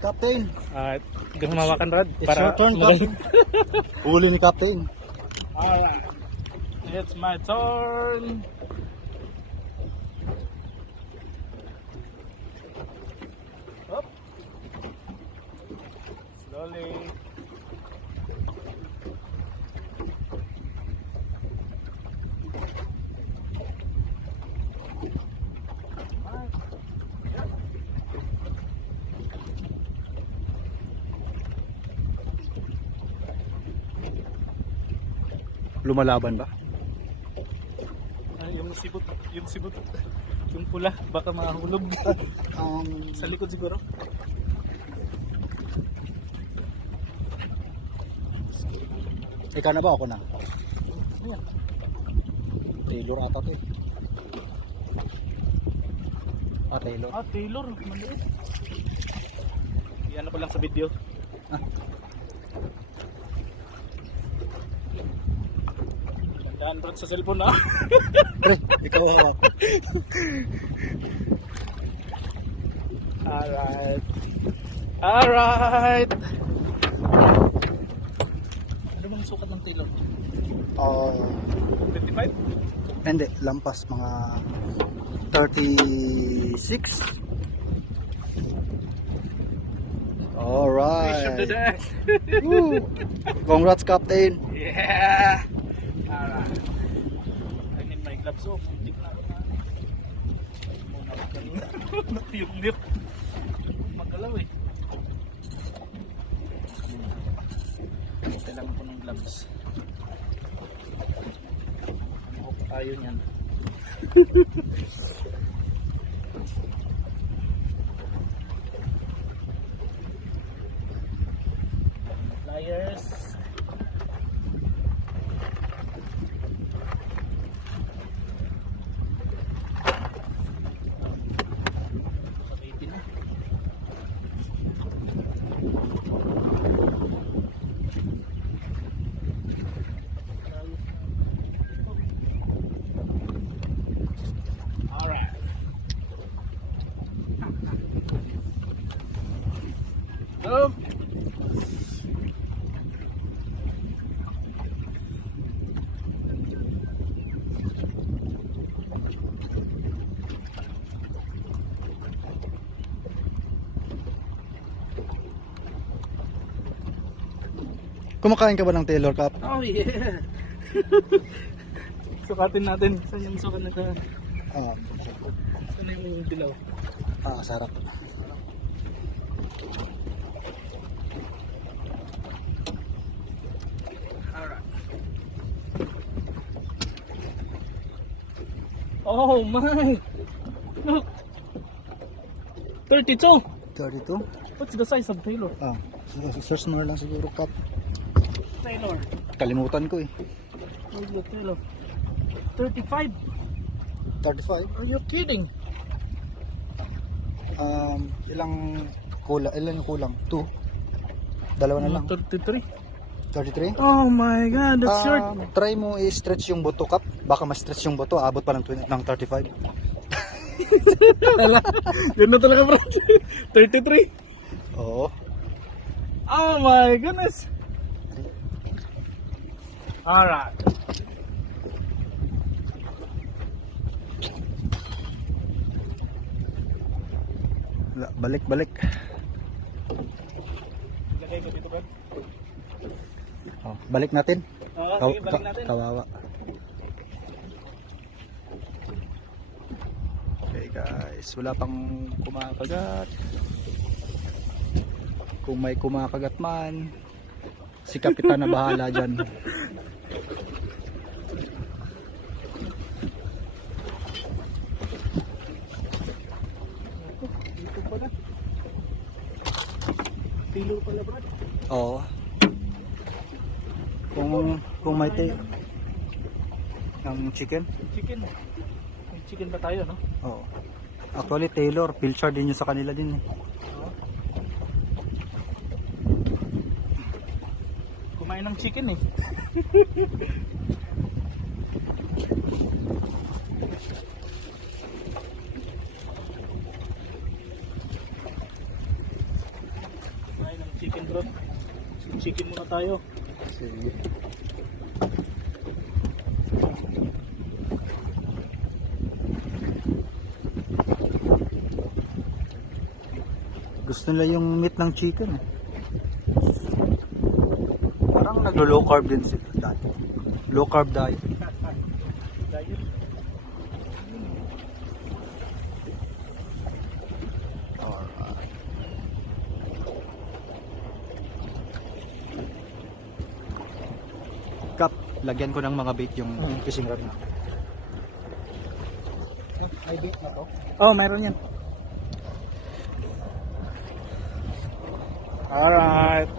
Captain. Hindi mo mawakan, Rod. It's your turn, Captain. Huli ni Captain. Alright. It's my turn. Up. Slowly. Lumalaban ba? Yung sibot, yung pula, baka mahulog. Sa likod siguro. Ikaw na ba ako na? Ayan. Taylor ata to eh. Taylor. Taylor, maliit. Iyan ko lang sa video. Dahan bro sa cellphone na. Ikaw hawak. Alright. Ano bang sukat ng Taylor? 25? Hindi, lampas mga 36. Alright. Woo. Congrats, Captain. Yeah. Alright. I need my gloves off. Hindi ko na ako na. Muna ako kanina. Natiyok-nip. Magalaw eh. Kailangan ko ng gloves. Ano ko tayo niyan? Pliers. Go. Kumakain ka ba ng Taylor, Cap? Oh yeah. Sukatin natin. Saan yung sukat na ka? Saan yung dilaw? Sarap. Alright. Oh my! Look! 32! 32? What's the size of Taylor? Search mo na lang siguro, Cap. Taylor. Kalimutan ko eh. Taylor. 35? 35? Are you kidding? Ilang yung kulang? 2? Dalawa na lang. 33? 33? Oh my god, that's short. Try mo i-stretch yung buto, Cap. Baka ma-stretch yung buto, abot pa ng 35. Yun na talaga bro. 33? Oo. Oh my goodness. Alright. Balik. Lagay ko dito bro. Balik natin. Sige, balik natin. Kawawa. Okay guys, wala pang kumakagat. Kung may kumakagat man, si Kapitan na bahala dyan. Dito pala. Taylor pala bro. Oo. Kung may ng chicken. May chicken ba tayo, no? Oo. Actually Taylor, Pilchard din yun sa kanila din eh. Kumain ng chicken eh. chicken bro. Chicken muna tayo. Sige. Gusto nila yung meat ng chicken eh. Parang naglo-low carb din sila dati. Low carb diet. Diet. Alright. Kap, lagyan ko ng mga bait yung fishing rod na. May bait na to. Oh, meron yan. Alright.